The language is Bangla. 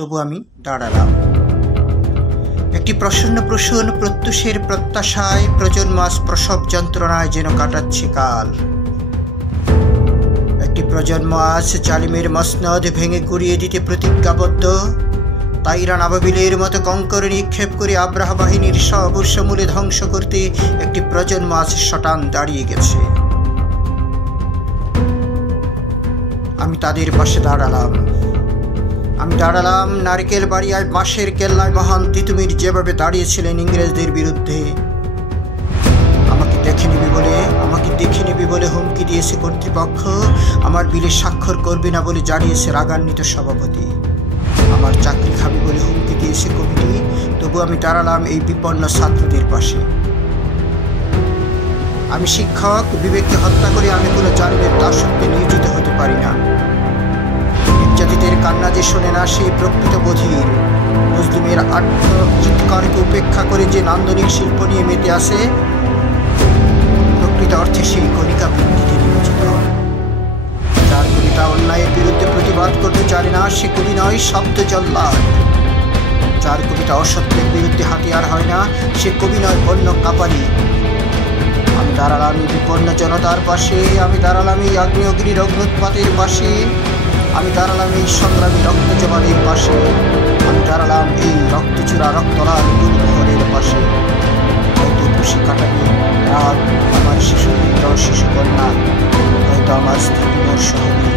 তবু আমি দাঁড়ালাম। একটি প্রসন্ন প্রত্যুষের প্রত্যাশায় প্রজন্ম আজ প্রসব যন্ত্রণায় যেন কাটাচ্ছে কাল। একটি প্রজন্ম আজ জালিমের মসনদ ভেঙে গুড়িয়ে দিতে প্রতিজ্ঞাবদ্ধ। তাইরান আবাবিলের মতো কঙ্কর নিক্ষেপ করে আব্রাহা বাহিনীর সবর্ষমূলে ধ্বংস করতে একটি প্রজন্ম আজ শটান দাঁড়িয়ে গেছে। আমি তাদের পাশে দাঁড়ালাম। নারকেল বাড়িয়ায় বাঁশের কেল্লায় মহান তিতুমির যেভাবে দাঁড়িয়েছিলেন ইংরেজদের বিরুদ্ধে। আমাকে দেখে নিবি বলে হুমকি দিয়েছে কর্তৃপক্ষ, আমার বিলে স্বাক্ষর করবে না বলে জানিয়েছে রাগান্বিত সভাপতি, আমার চাকরি খাবে বলে হুমকি দিয়েছে কমিটি। তবু আমি দাঁড়ালাম এই বিপন্ন ছাত্রদের পাশে। আমি শিক্ষক, বিবেককে হত্যা করে আমি কোনো জালিমের দাসত্বে নিয়োজিত হতে পারি না। নির্যাতিতের কান্না যে শোনে না সেই প্রকৃত বধির। মুসলিমের আর্থ চিৎকারকে উপেক্ষা করে যে নান্দনিক শিল্প নিয়ে মেতে আসে, প্রকৃত অর্থে সেই কণিকা বৃদ্ধিতে নিয়োজিত। যার কবিতা অন্যায়ের বিরুদ্ধে প্রতিবাদ করতে জানে না, সে কবি নয়, শব্দ জল্লাদ। যার কবিতা অসত্যের বিরুদ্ধে হাতিয়ার হয় না, সে কবি নয়, বন্য কাপালি। আমি দাঁড়ালাম এই বিপন্ন জনতার পাশে, আমি দাঁড়ালাম এই আগ্নেয়গিরির অগ্নুৎপাতের পাশে, আমি দাঁড়ালাম এই সংগ্রামী রক্ত জবানের পাশে, আমি দাঁড়ালাম এই রক্তচূড়া রক্তলাল গুলমোহরের পাশে। হয়তো খুশি কাটাবে রাত আমার শিশু কন্যা, হয়তো আমার স্ত্রী মোর সহবী।